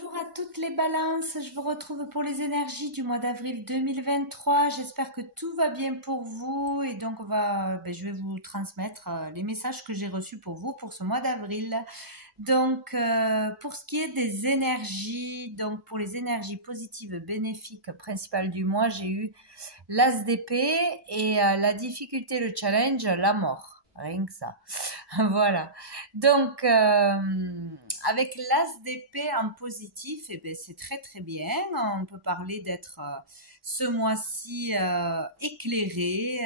Bonjour à toutes les balances, je vous retrouve pour les énergies du mois d'avril 2023. J'espère que tout va bien pour vous et donc je vais vous transmettre les messages que j'ai reçus pour vous pour ce mois d'avril. Donc pour ce qui est des énergies, donc pour les énergies positives bénéfiques principales du mois, j'ai eu l'as d'épée et la difficulté, le challenge, la mort. Rien que ça. Voilà. Donc, avec l'as d'épée en positif, eh ben, c'est très très bien. On peut parler d'être ce mois-ci éclairé,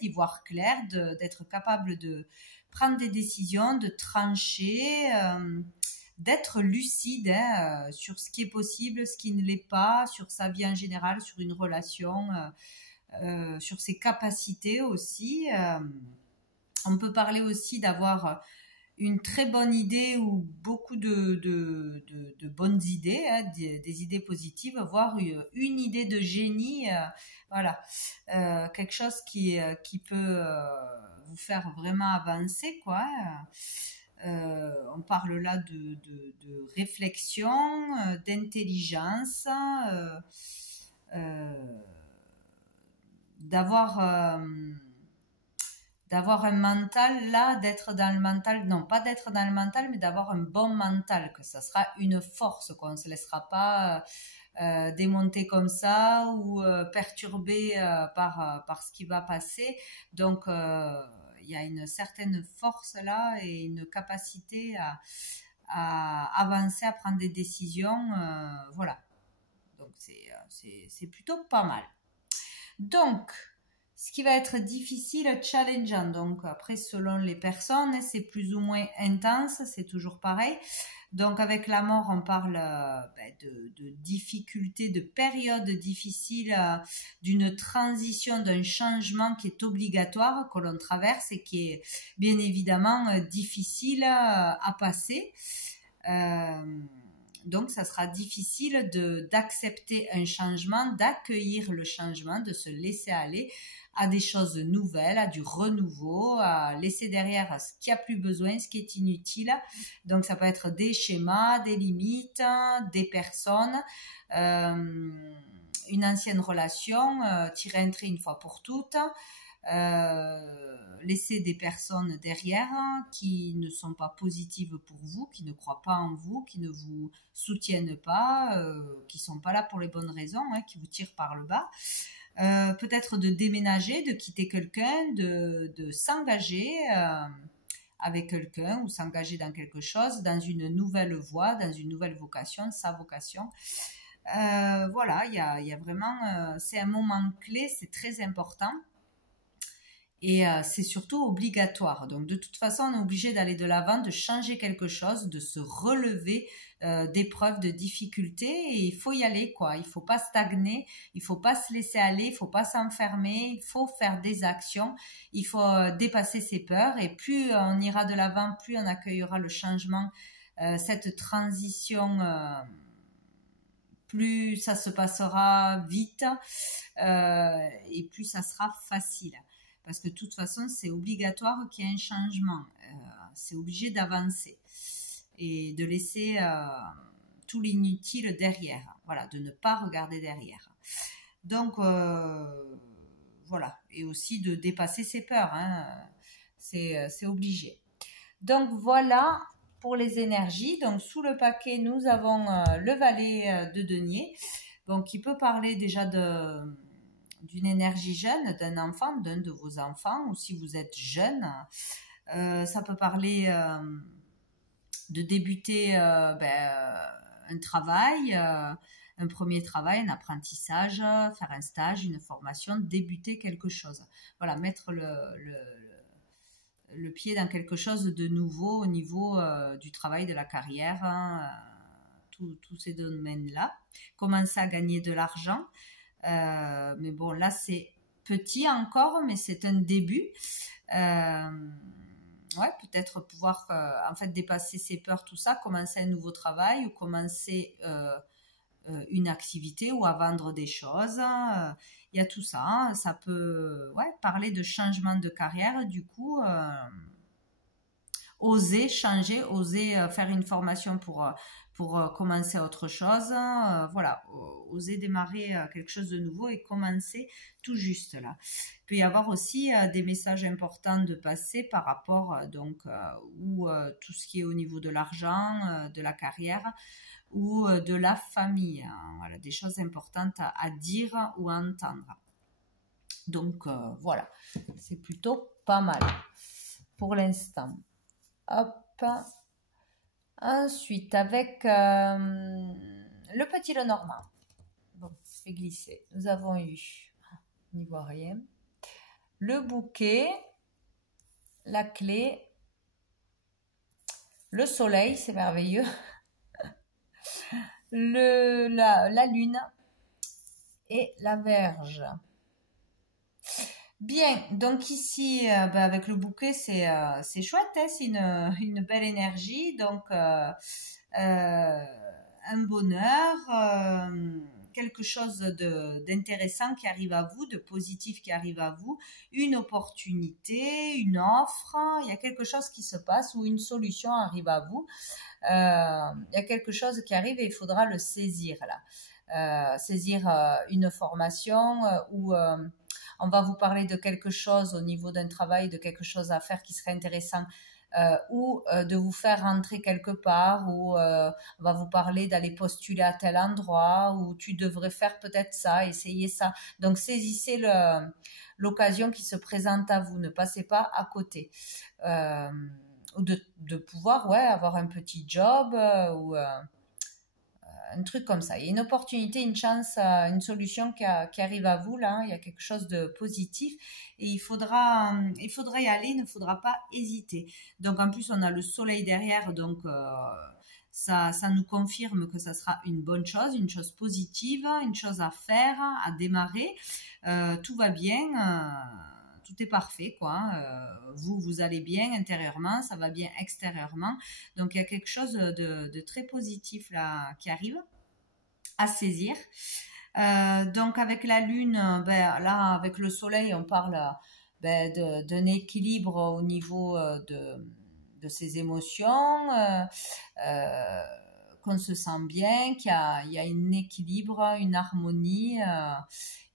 d'y voir clair, d'être capable de prendre des décisions, de trancher, d'être lucide sur ce qui est possible, ce qui ne l'est pas, sur sa vie en général, sur une relation, sur ses capacités aussi. On peut parler aussi d'avoir une très bonne idée ou beaucoup de bonnes idées, des idées positives, voire une idée de génie, voilà, quelque chose qui peut vous faire vraiment avancer, quoi. On parle là de réflexion, d'intelligence, d'avoir un mental là, d'être dans le mental, non pas d'être dans le mental, mais d'avoir un bon mental, que ça sera une force, qu'on ne se laissera pas démonter comme ça ou perturber par ce qui va passer. Donc il y a une certaine force là et une capacité à avancer, à prendre des décisions, voilà. Donc c'est plutôt pas mal. Donc ce qui va être difficile, challengeant. Donc après, selon les personnes, c'est plus ou moins intense, c'est toujours pareil. Donc avec la mort, on parle de difficultés, de périodes difficiles, d'une transition, d'un changement qui est obligatoire, que l'on traverse et qui est bien évidemment difficile à passer. Donc, ça sera difficile d'accepter un changement, d'accueillir le changement, de se laisser aller à des choses nouvelles, à du renouveau, à laisser derrière ce qu'il n'y a plus besoin, ce qui est inutile. Donc, ça peut être des schémas, des limites, des personnes, une ancienne relation, tirer un trait une fois pour toutes. Laisser des personnes derrière qui ne sont pas positives pour vous, qui ne croient pas en vous, qui ne vous soutiennent pas, qui sont pas là pour les bonnes raisons, qui vous tirent par le bas. Peut-être de déménager, de quitter quelqu'un, de s'engager avec quelqu'un ou s'engager dans quelque chose, dans une nouvelle voie, dans une nouvelle vocation, sa vocation. Voilà, il y a vraiment, c'est un moment clé, c'est très important. Et c'est surtout obligatoire. Donc de toute façon, on est obligé d'aller de l'avant, de changer quelque chose, de se relever d'épreuves, de difficultés. Et il faut y aller, quoi. Il faut pas stagner, il faut pas se laisser aller, il faut pas s'enfermer, il faut faire des actions, il faut dépasser ses peurs. Et plus on ira de l'avant, plus on accueillera le changement, cette transition. Plus ça se passera vite et plus ça sera facile. Parce que de toute façon, c'est obligatoire qu'il y ait un changement. C'est obligé d'avancer et de laisser tout l'inutile derrière. Voilà, de ne pas regarder derrière. Donc, voilà. Et aussi de dépasser ses peurs. C'est obligé. Donc, voilà pour les énergies. Donc, sous le paquet, nous avons le valet de denier. Donc, qui peut parler déjà d'une énergie jeune, d'un enfant, d'un de vos enfants, ou si vous êtes jeune, ça peut parler de débuter un travail, un premier travail, un apprentissage, faire un stage, une formation, débuter quelque chose. Voilà, mettre le pied dans quelque chose de nouveau au niveau du travail, de la carrière, tous ces domaines-là. Commencer à gagner de l'argent. Mais bon, là c'est petit encore, mais c'est un début. Peut-être pouvoir en fait dépasser ses peurs, tout ça, commencer un nouveau travail ou commencer une activité ou à vendre des choses. Il y a tout ça. Ça peut parler de changement de carrière. Du coup, oser changer, oser faire une formation pour commencer autre chose. Voilà, oser démarrer quelque chose de nouveau et commencer tout juste là. Il peut y avoir aussi des messages importants de passer par rapport ou tout ce qui est au niveau de l'argent, de la carrière ou de la famille. Hein. Voilà, des choses importantes à dire ou à entendre. Donc voilà, c'est plutôt pas mal pour l'instant. Hop. Ensuite, avec le petit Lenormand. Bon, je vais glisser. Nous avons eu, on n'y voit rien, le bouquet, la clé, le soleil, c'est merveilleux, la lune et la Vierge. Bien, donc ici, avec le bouquet, c'est chouette, hein, c'est une belle énergie, donc un bonheur, quelque chose d'intéressant qui arrive à vous, de positif qui arrive à vous, une opportunité, une offre, il y a quelque chose qui se passe ou une solution arrive à vous, il y a quelque chose qui arrive et il faudra le saisir là. Saisir une formation ou on va vous parler de quelque chose au niveau d'un travail, de quelque chose à faire qui serait intéressant ou de vous faire rentrer quelque part ou on va vous parler d'aller postuler à tel endroit ou tu devrais faire peut-être ça, essayer ça. Donc saisissez l'occasion qui se présente à vous, ne passez pas à côté. Ou de pouvoir avoir un petit job ou un truc comme ça. Il y a une opportunité, une chance, une solution qui arrive à vous là. Il y a quelque chose de positif et il faudra y aller. Il ne faudra pas hésiter. Donc en plus on a le soleil derrière, donc ça nous confirme que ça sera une bonne chose, une chose positive, une chose à faire, à démarrer. Tout va bien. Tout est parfait, quoi. Vous allez bien intérieurement, ça va bien extérieurement. Donc, il y a quelque chose de très positif là qui arrive à saisir. Donc, avec la lune, là, avec le soleil, on parle d'un équilibre au niveau de ses émotions, qu'on se sent bien, qu'il y a un équilibre, une harmonie.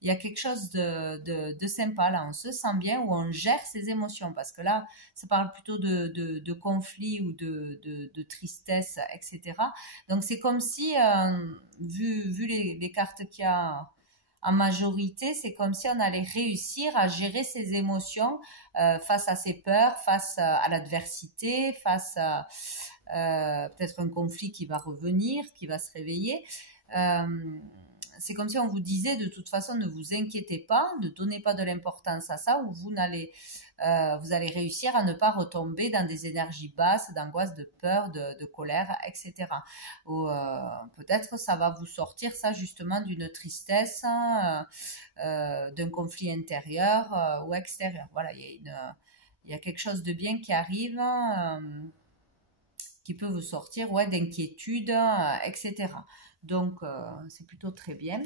Il y a quelque chose de sympa là, on se sent bien où on gère ses émotions parce que là, ça parle plutôt de conflit ou de tristesse, etc. Donc c'est comme si, vu les cartes qu'il y a en majorité, c'est comme si on allait réussir à gérer ses émotions face à ses peurs, face à l'adversité, face à peut-être un conflit qui va revenir, qui va se réveiller. C'est comme si on vous disait de toute façon ne vous inquiétez pas, ne donnez pas de l'importance à ça ou vous allez réussir à ne pas retomber dans des énergies basses, d'angoisse, de peur, de colère, etc. Ou peut-être ça va vous sortir ça justement d'une tristesse, d'un conflit intérieur ou extérieur. Voilà, il y a quelque chose de bien qui arrive, qui peut vous sortir d'inquiétude, etc. Donc, c'est plutôt très bien.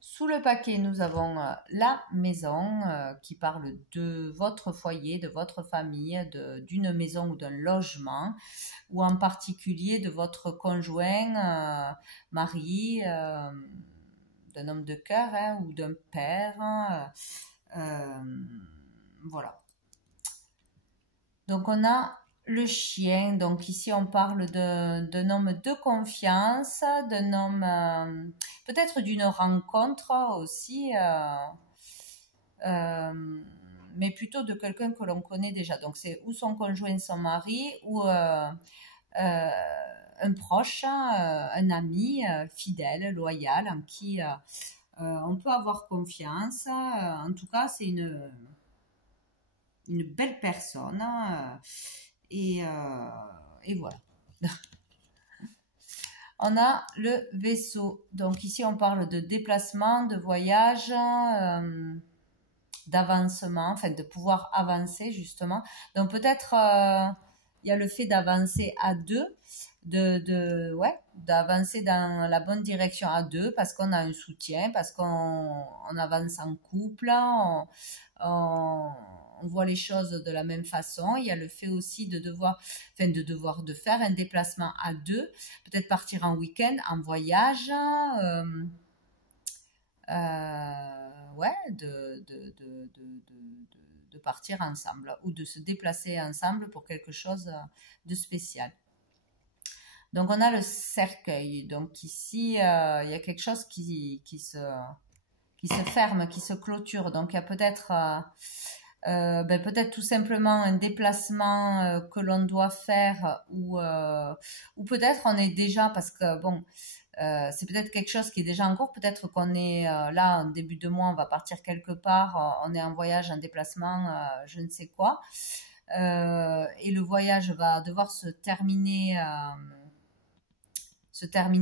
Sous le paquet, nous avons la maison qui parle de votre foyer, de votre famille, d'une maison ou d'un logement, ou en particulier de votre conjoint, mari, d'un homme de cœur ou d'un père. Voilà. Donc, on a le chien, donc ici on parle d'un homme de confiance, d'un homme, peut-être d'une rencontre aussi, mais plutôt de quelqu'un que l'on connaît déjà. Donc c'est ou son conjoint, son mari, ou un proche, un ami fidèle, loyal, en qui on peut avoir confiance. En tout cas, c'est une belle personne. Et voilà. On a le vaisseau. Donc ici, on parle de déplacement, de voyage, d'avancement, enfin de pouvoir avancer justement. Donc peut-être il y a le fait d'avancer à deux, d'avancer dans la bonne direction à deux parce qu'on a un soutien, parce qu'on avance en couple, on voit les choses de la même façon. Il y a le fait aussi de devoir faire un déplacement à deux, peut-être partir en week-end, en voyage, ouais, de partir ensemble ou de se déplacer ensemble pour quelque chose de spécial. Donc on a le cercueil. Donc ici, il y a quelque chose qui se ferme, qui se clôture. Donc il y a peut-être peut-être tout simplement un déplacement que l'on doit faire ou peut-être on est déjà, parce que bon, c'est peut-être quelque chose qui est déjà en cours, peut-être qu'on est là en début de mois, on va partir quelque part, on est en voyage, en déplacement, je ne sais quoi, et le voyage va devoir se terminer,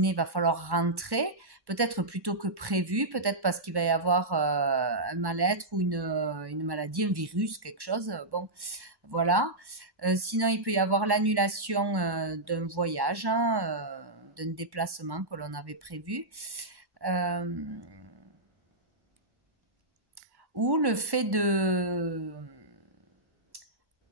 il va falloir rentrer, peut-être plus tôt que prévu, peut-être parce qu'il va y avoir un mal-être ou une maladie, un virus, quelque chose, bon, voilà. Sinon, il peut y avoir l'annulation d'un voyage, d'un déplacement que l'on avait prévu, ou le fait de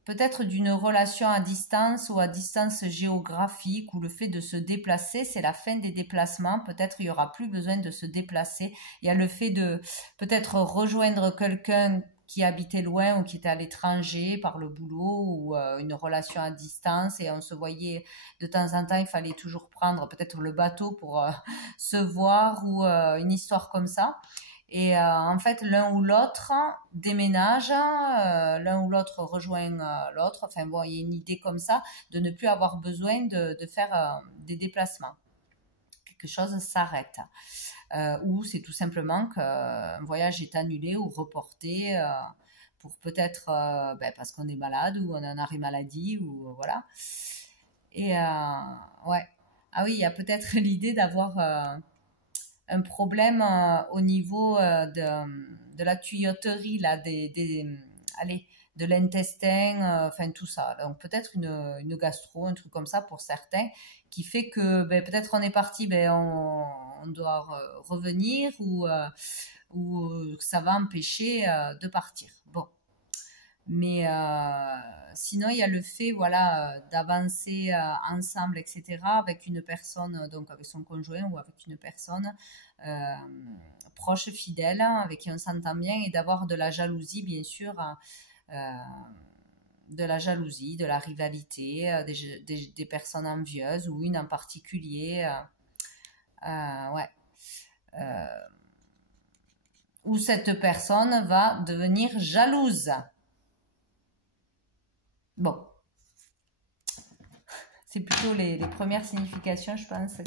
peut-être d'une relation à distance ou à distance géographique, ou le fait de se déplacer, c'est la fin des déplacements, peut-être il n'y aura plus besoin de se déplacer. Il y a le fait de peut-être rejoindre quelqu'un qui habitait loin ou qui était à l'étranger par le boulot, ou une relation à distance, et on se voyait de temps en temps, il fallait toujours prendre peut-être le bateau pour se voir, ou une histoire comme ça. Et en fait, l'un ou l'autre déménage, l'un ou l'autre rejoint l'autre. Enfin bon, il y a une idée comme ça de ne plus avoir besoin de faire des déplacements. Quelque chose s'arrête. Ou c'est tout simplement qu'un voyage est annulé ou reporté pour peut-être parce qu'on est malade ou on a un arrêt maladie, ou voilà. Et ouais. Ah oui, il y a peut-être l'idée d'avoir un problème au niveau de la tuyauterie, là, allez, de l'intestin, enfin tout ça. Donc peut-être une gastro, un truc comme ça pour certains, qui fait que peut-être on est parti, on doit revenir, ou ça va empêcher de partir. Bon. Mais sinon, il y a le fait, voilà, d'avancer ensemble, etc., avec une personne, donc avec son conjoint ou avec une personne proche, fidèle, avec qui on s'entend bien, et d'avoir de la jalousie, bien sûr, de la jalousie, de la rivalité, des personnes envieuses, ou une en particulier, ouais. Où cette personne va devenir jalouse. Bon, c'est plutôt les premières significations, je pense,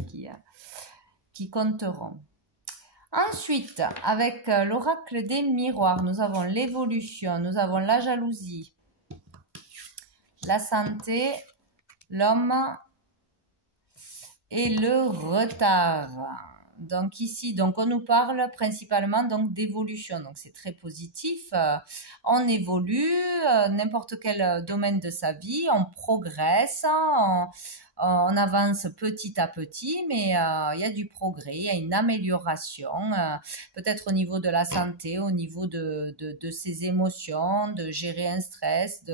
qui compteront. Ensuite, avec l'oracle des miroirs, nous avons l'évolution, nous avons la jalousie, la santé, l'homme et le retard. Donc ici, donc on nous parle principalement donc d'évolution, donc c'est très positif. On évolue, n'importe quel domaine de sa vie, on progresse, on avance petit à petit, mais il y a du progrès, il y a une amélioration, peut-être au niveau de la santé, au niveau de ses émotions, de gérer un stress,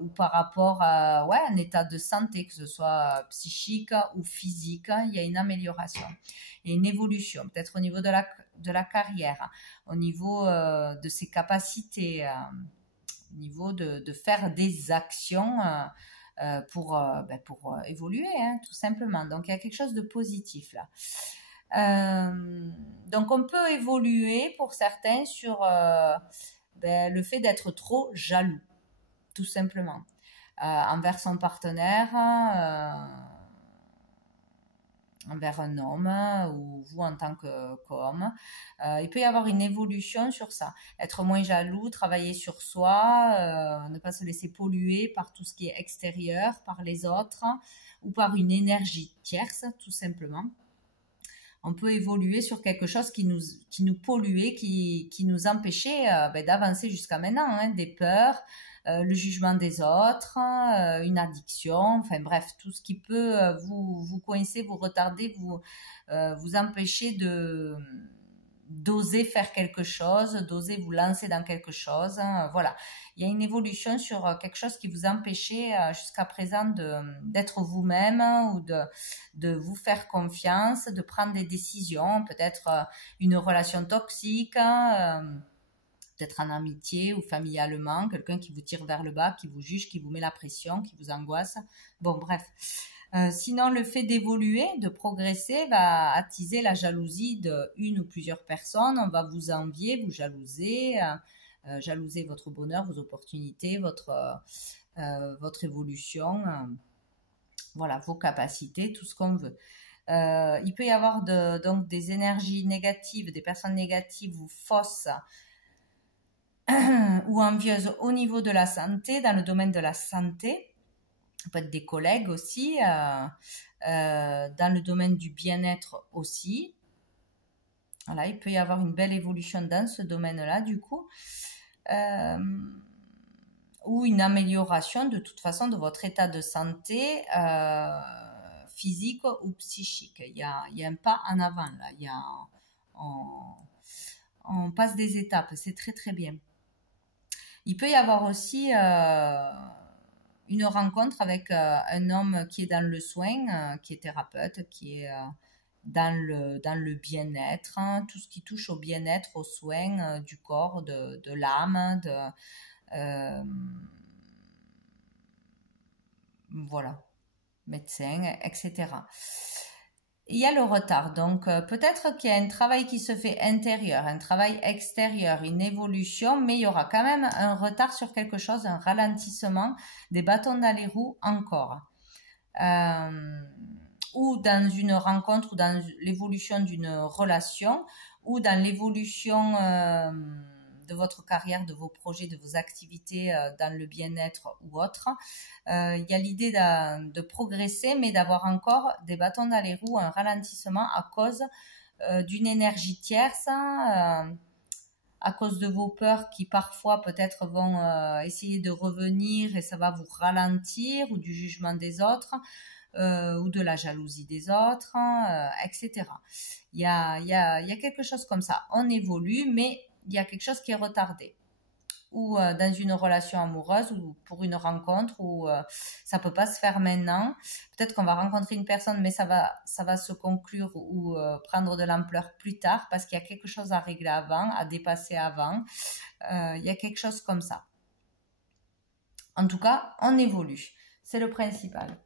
ou par rapport à un état de santé, que ce soit psychique ou physique, il y a une amélioration et une évolution, peut-être au niveau de la carrière, au niveau de ses capacités, au niveau de faire des actions pour évoluer, hein, tout simplement. Donc il y a quelque chose de positif là. Donc on peut évoluer pour certains sur le fait d'être trop jaloux, tout simplement, envers son partenaire, envers un homme, ou vous en tant qu'homme. Il peut y avoir une évolution sur ça. Être moins jaloux, travailler sur soi, ne pas se laisser polluer par tout ce qui est extérieur, par les autres, ou par une énergie tierce, tout simplement. On peut évoluer sur quelque chose qui nous polluait, qui nous empêchait d'avancer jusqu'à maintenant, hein, des peurs, le jugement des autres, une addiction, enfin bref, tout ce qui peut vous coincer, vous retarder, vous empêcher d'oser faire quelque chose, d'oser vous lancer dans quelque chose. Voilà, il y a une évolution sur quelque chose qui vous empêchait jusqu'à présent d'être vous-même ou de vous faire confiance, de prendre des décisions, peut-être une relation toxique, peut-être en amitié ou familialement, quelqu'un qui vous tire vers le bas, qui vous juge, qui vous met la pression, qui vous angoisse. Bon, bref. Sinon, le fait d'évoluer, de progresser, va attiser la jalousie de une ou plusieurs personnes. On va vous envier, vous jalouser, jalouser votre bonheur, vos opportunités, votre évolution, voilà, vos capacités, tout ce qu'on veut. Il peut y avoir donc des énergies négatives, des personnes négatives ou fausses ou envieuses au niveau de la santé, dans le domaine de la santé. Ça peut être des collègues aussi, dans le domaine du bien-être aussi. Voilà, il peut y avoir une belle évolution dans ce domaine-là, du coup. Ou une amélioration, de toute façon, de votre état de santé physique ou psychique. Il y a un pas en avant, là. On passe des étapes, c'est très, très bien. Il peut y avoir aussi une rencontre avec un homme qui est dans le soin, qui est thérapeute, qui est dans le bien-être, hein, tout ce qui touche au bien-être, aux soins du corps, de l'âme, voilà, médecin, etc. Il y a le retard, donc peut-être qu'il y a un travail qui se fait intérieur, un travail extérieur, une évolution, mais il y aura quand même un retard sur quelque chose, un ralentissement, des bâtons dans les roues encore. Ou dans une rencontre, ou dans l'évolution d'une relation, ou dans l'évolution de votre carrière, de vos projets, de vos activités dans le bien-être ou autre. Il y a l'idée de progresser, mais d'avoir encore des bâtons dans les roues, un ralentissement à cause d'une énergie tierce, à cause de vos peurs qui parfois peut-être vont essayer de revenir et ça va vous ralentir, ou du jugement des autres, ou de la jalousie des autres, etc. Il y a quelque chose comme ça. On évolue, mais il y a quelque chose qui est retardé. Ou dans une relation amoureuse, ou pour une rencontre, ou ça peut pas se faire maintenant. Peut-être qu'on va rencontrer une personne, mais ça va se conclure ou prendre de l'ampleur plus tard, parce qu'il y a quelque chose à régler avant, à dépasser avant. Il y a quelque chose comme ça. En tout cas, on évolue. C'est le principal.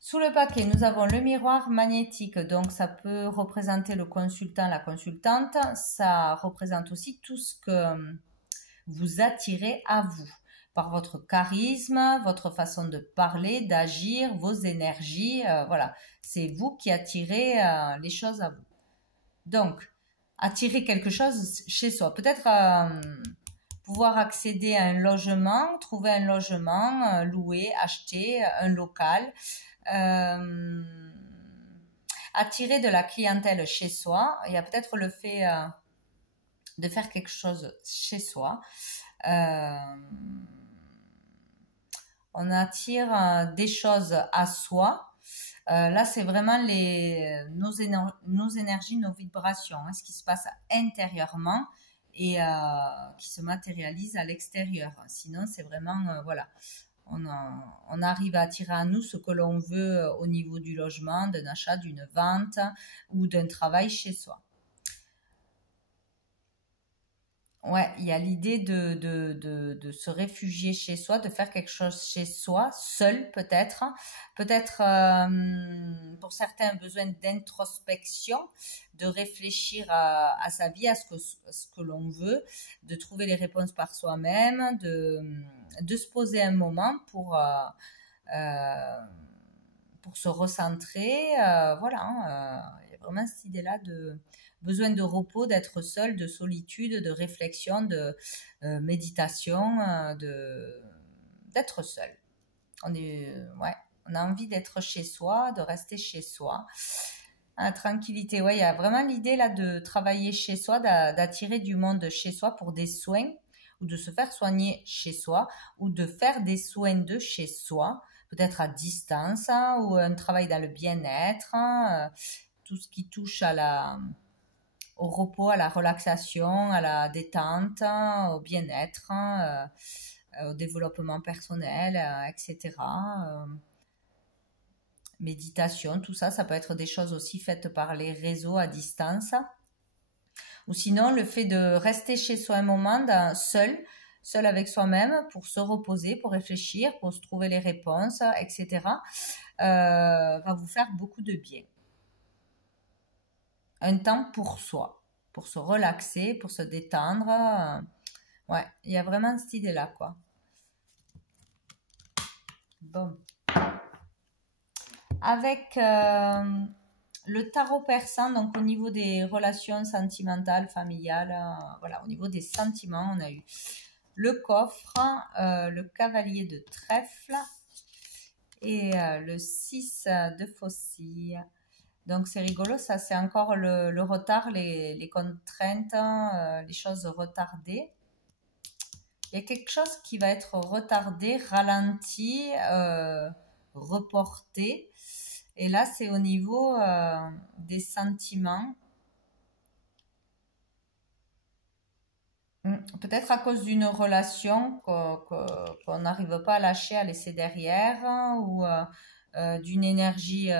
Sous le paquet, nous avons le miroir magnétique, donc ça peut représenter le consultant, la consultante. Ça représente aussi tout ce que vous attirez à vous, par votre charisme, votre façon de parler, d'agir, vos énergies. Voilà, c'est vous qui attirez les choses à vous. Donc, attirer quelque chose chez soi. Peut-être pouvoir accéder à un logement, trouver un logement, louer, acheter un local. Attirer de la clientèle chez soi. Il y a peut-être le fait de faire quelque chose chez soi. On attire des choses à soi. Là, c'est vraiment nos énergies, nos vibrations, hein, ce qui se passe intérieurement et qui se matérialise à l'extérieur. Sinon, c'est vraiment, voilà, on arrive à attirer à nous ce que l'on veut au niveau du logement, d'un achat, d'une vente ou d'un travail chez soi. Ouais, il y a l'idée de se réfugier chez soi, de faire quelque chose chez soi, seul peut-être. Peut-être pour certains, besoin d'introspection, de réfléchir à sa vie, à ce que l'on veut, de trouver les réponses par soi-même, de se poser un moment pour se recentrer. Voilà, il y a vraiment cette idée-là de besoin de repos, d'être seul, de solitude, de réflexion, de méditation, d'être seul. On a envie d'être chez soi, de rester chez soi. Tranquillité, ouais, il y a vraiment l'idée là de travailler chez soi, d'attirer du monde chez soi pour des soins, ou de se faire soigner chez soi, ou de faire des soins de chez soi, peut-être à distance, ou un travail dans le bien-être, tout ce qui touche à au repos, à la relaxation, à la détente, au bien-être, au développement personnel, etc. Méditation, tout ça, ça peut être des choses aussi faites par les réseaux à distance. Ou sinon, le fait de rester chez soi un moment, seul avec soi-même, pour se reposer, pour réfléchir, pour se trouver les réponses, etc., va vous faire beaucoup de bien. Un temps pour soi, pour se relaxer, pour se détendre. Ouais, il y a vraiment cette idée-là, quoi. Bon. Avec le tarot persan, donc au niveau des relations sentimentales, familiales, voilà, au niveau des sentiments, on a eu le coffre, le cavalier de trèfle et le 6 de faucille. Donc c'est rigolo, ça c'est encore le retard, les contraintes, les choses retardées. Il y a quelque chose qui va être retardé, ralenti, reporté. Et là, c'est au niveau des sentiments. Peut-être à cause d'une relation qu'on n'arrive pas à lâcher, à laisser derrière, ou d'une énergie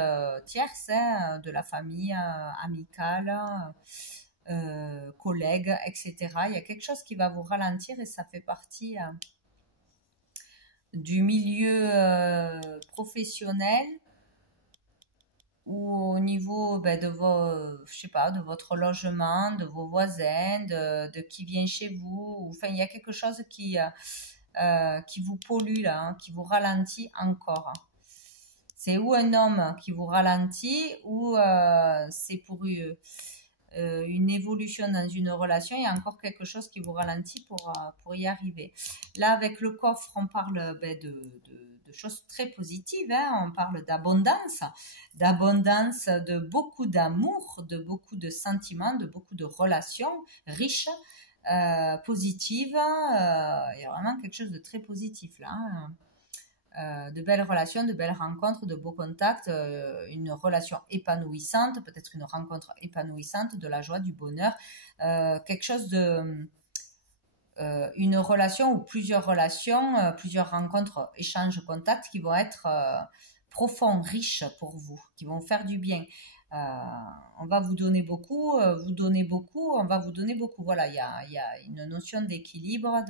tierce, hein, de la famille, amicale, collègues, etc. Il y a quelque chose qui va vous ralentir et ça fait partie du milieu professionnel ou au niveau je sais pas, de votre logement, de vos voisins, de qui vient chez vous. Enfin, il y a quelque chose qui vous pollue là, hein, qui vous ralentit encore. C'est ou un homme qui vous ralentit ou c'est pour une évolution dans une relation, il y a encore quelque chose qui vous ralentit pour y arriver. Là, avec le coffre, on parle de choses très positives, hein. On parle d'abondance, de beaucoup d'amour, de beaucoup de sentiments, de beaucoup de relations riches, positives. Il y a vraiment quelque chose de très positif là, hein. De belles relations, de belles rencontres, de beaux contacts, une relation épanouissante, peut-être une rencontre épanouissante, de la joie, du bonheur, quelque chose une relation ou plusieurs relations, plusieurs rencontres, échanges, contacts qui vont être profonds, riches pour vous, qui vont faire du bien. On va vous donner beaucoup, vous donnez beaucoup, on va vous donner beaucoup. Voilà, il y a une notion d'équilibre,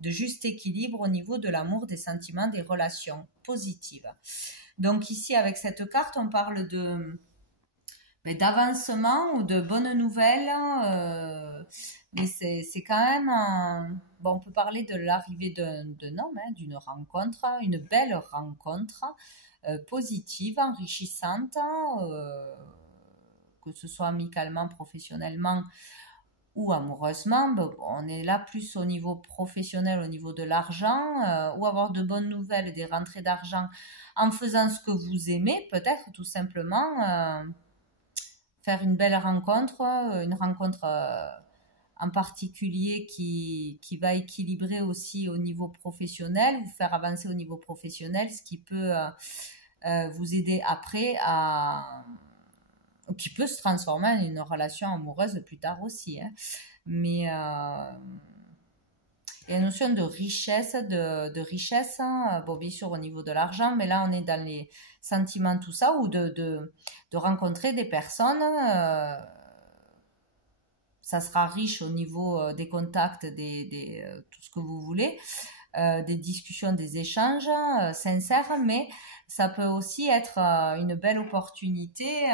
de juste équilibre au niveau de l'amour, des sentiments, des relations positives. Donc ici, avec cette carte, on parle d'avancement ou de bonnes nouvelles, mais c'est quand même bon, on peut parler de l'arrivée d'un homme, hein, d'une rencontre, une belle rencontre, positive, enrichissante, que ce soit amicalement, professionnellement ou amoureusement. Bon, on est là plus au niveau professionnel, au niveau de l'argent, ou avoir de bonnes nouvelles, des rentrées d'argent en faisant ce que vous aimez, peut-être tout simplement faire une belle rencontre, une rencontre en particulier qui va équilibrer aussi au niveau professionnel, vous faire avancer au niveau professionnel, ce qui peut vous aider après qui peut se transformer en une relation amoureuse plus tard aussi, hein. Mais il y a une notion de richesse, hein. Bon, bien sûr au niveau de l'argent, mais là on est dans les sentiments, tout ça, ou de rencontrer des personnes. Ça sera riche au niveau des contacts, tout ce que vous voulez, des discussions, des échanges sincères, mais ça peut aussi être une belle opportunité,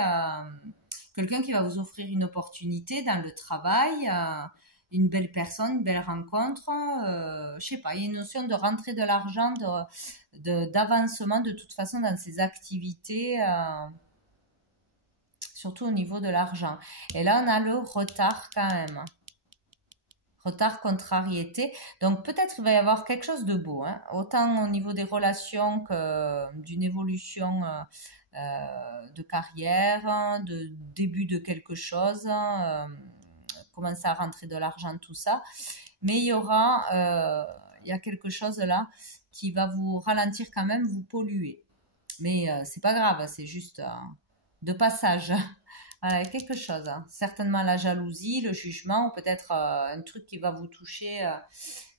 quelqu'un qui va vous offrir une opportunité dans le travail, une belle personne, une belle rencontre, je sais pas, il y a une notion de rentrée de l'argent, d'avancement de toute façon dans ces activités, surtout au niveau de l'argent. Et là, on a le retard quand même. Retard, contrariété. Donc, peut-être il va y avoir quelque chose de beau, hein, autant au niveau des relations que d'une évolution de carrière, de début de quelque chose, commencer à rentrer de l'argent, tout ça. Mais il y a quelque chose là qui va vous ralentir quand même, vous polluer. Mais c'est pas grave, c'est juste de passage. Voilà, quelque chose, hein. Certainement la jalousie, le jugement, ou peut-être un truc qui va vous toucher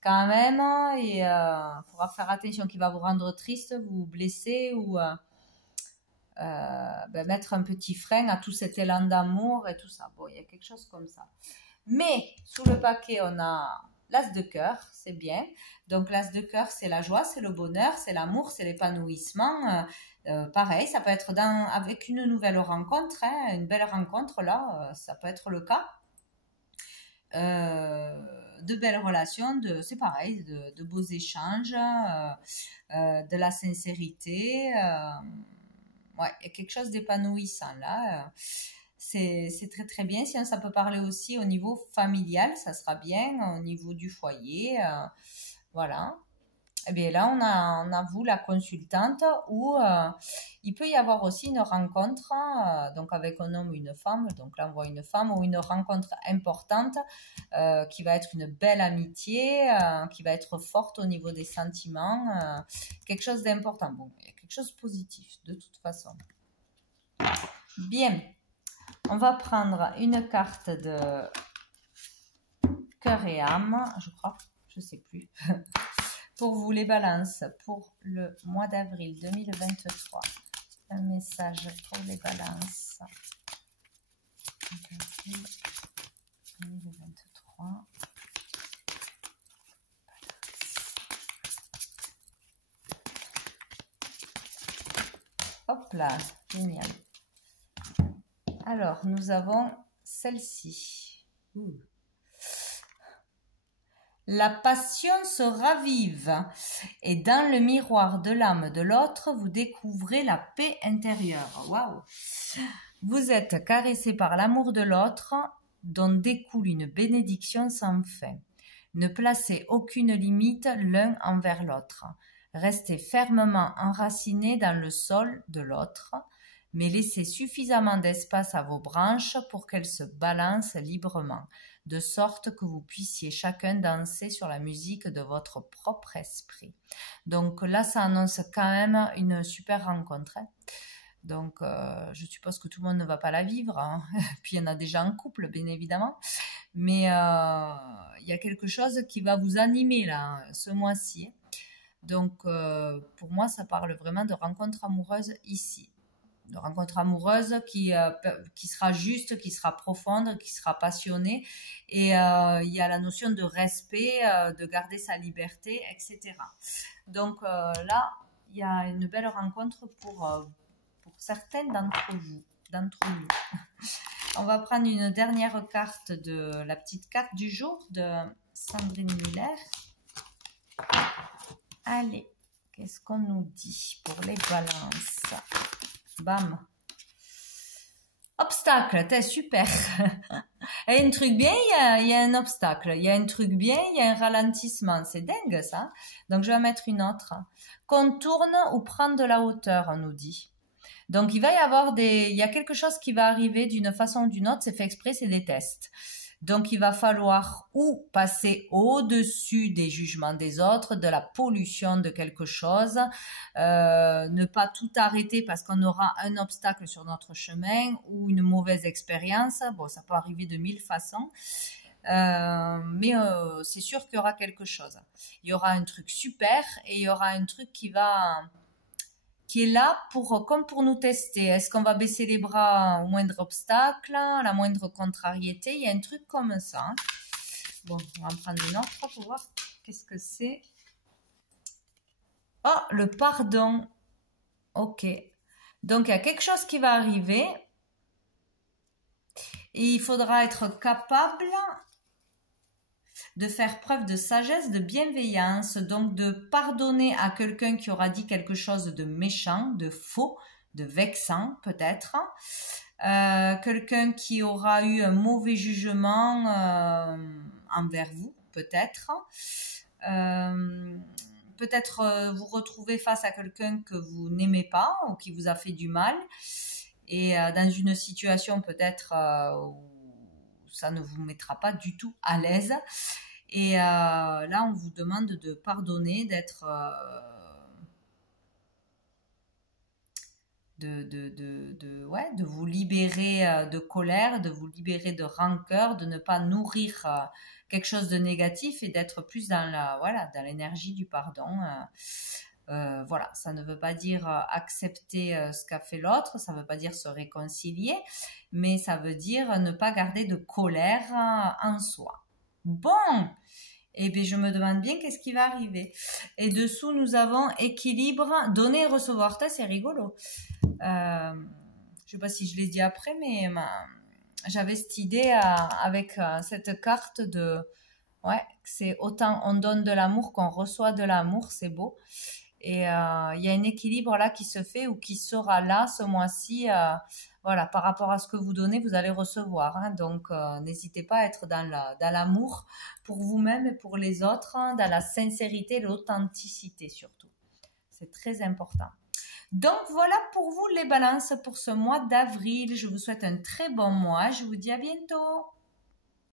quand même, et il faudra faire attention, qui va vous rendre triste, vous blesser, ou mettre un petit frein à tout cet élan d'amour et tout ça. Bon, il y a quelque chose comme ça. Mais sous le paquet, on a l'as de cœur, c'est bien. Donc l'as de cœur, c'est la joie, c'est le bonheur, c'est l'amour, c'est l'épanouissement. Pareil, ça peut être avec une nouvelle rencontre, hein, une belle rencontre là, ça peut être le cas. De belles relations, c'est pareil, de beaux échanges, de la sincérité. Ouais, il y a quelque chose d'épanouissant là. C'est très très bien. Sinon, ça peut parler aussi au niveau familial, ça sera bien, au niveau du foyer. Voilà. Et bien là, on a vous, la consultante, où il peut y avoir aussi une rencontre, donc avec un homme ou une femme. Donc là, on voit une femme, ou une rencontre importante qui va être une belle amitié, qui va être forte au niveau des sentiments, quelque chose d'important. Bon, il y a quelque chose de positif de toute façon. Bien, on va prendre une carte de cœur et âme, je crois, je sais plus. Pour vous les balances, pour le mois d'avril 2023, un message pour les balances. Avril 2023. Hop là, génial. Alors, nous avons celle-ci. La passion se ravive et dans le miroir de l'âme de l'autre, vous découvrez la paix intérieure. Waouh! Vous êtes caressé par l'amour de l'autre, dont découle une bénédiction sans fin. Ne placez aucune limite l'un envers l'autre. Restez fermement enracinés dans le sol de l'autre, mais laissez suffisamment d'espace à vos branches pour qu'elles se balancent librement, de sorte que vous puissiez chacun danser sur la musique de votre propre esprit. Donc là, ça annonce quand même une super rencontre, hein. Donc, je suppose que tout le monde ne va pas la vivre, hein. Puis il y en a déjà en couple, bien évidemment. Mais il y a quelque chose qui va vous animer là, ce mois-ci. Donc, pour moi, ça parle vraiment de rencontre amoureuse ici. De rencontre amoureuse qui sera juste, qui sera profonde, qui sera passionnée. Et il y a la notion de respect, de garder sa liberté, etc. Donc là, il y a une belle rencontre pour certains d'entre vous, d'entre nous. On va prendre une dernière carte de la petite carte du jour de Sandrine Muller. Allez, qu'est-ce qu'on nous dit pour les balances? Bam. Obstacle, t'es super. Et un truc bien, il y a un obstacle. Il y a un truc bien, il y a un ralentissement. C'est dingue ça. Donc je vais mettre une autre. Contourne ou prendre de la hauteur, on nous dit. Donc il va y avoir il y a quelque chose qui va arriver d'une façon ou d'une autre. C'est fait exprès, c'est des tests. Donc, il va falloir ou passer au-dessus des jugements des autres, de la pollution de quelque chose, ne pas tout arrêter parce qu'on aura un obstacle sur notre chemin ou une mauvaise expérience. Bon, ça peut arriver de mille façons. Mais c'est sûr qu'il y aura quelque chose. Il y aura un truc super et il y aura un truc qui est là comme pour nous tester. Est-ce qu'on va baisser les bras au moindre obstacle, à la moindre contrariété? Il y a un truc comme ça, hein. Bon, on va en prendre une autre pour voir qu'est-ce que c'est. Oh, le pardon. Ok. Donc, il y a quelque chose qui va arriver. Et il faudra être capable de faire preuve de sagesse, de bienveillance, donc de pardonner à quelqu'un qui aura dit quelque chose de méchant, de faux, de vexant peut-être, quelqu'un qui aura eu un mauvais jugement envers vous peut-être, peut-être vous retrouver face à quelqu'un que vous n'aimez pas ou qui vous a fait du mal et dans une situation peut-être où ça ne vous mettra pas du tout à l'aise. Et là, on vous demande de pardonner, d'être ouais, de vous libérer de colère, de vous libérer de rancœur, de ne pas nourrir quelque chose de négatif et d'être plus dans voilà, dans l'énergie du pardon. Voilà, ça ne veut pas dire accepter ce qu'a fait l'autre, ça ne veut pas dire se réconcilier, mais ça veut dire ne pas garder de colère en soi. Bon, et bien je me demande bien qu'est-ce qui va arriver. Et dessous, nous avons équilibre, donner et recevoir. C'est rigolo. Je ne sais pas si je l'ai dit après, mais j'avais cette idée avec cette carte de... Ouais, c'est autant on donne de l'amour qu'on reçoit de l'amour, c'est beau. Et il y a un équilibre là qui se fait ou qui sera là ce mois-ci. Voilà, par rapport à ce que vous donnez, vous allez recevoir. Hein. Donc, n'hésitez pas à être dans l'amour pour vous-même et pour les autres, hein, dans la sincérité et l'authenticité surtout. C'est très important. Donc, voilà pour vous les balances pour ce mois d'avril. Je vous souhaite un très bon mois. Je vous dis à bientôt.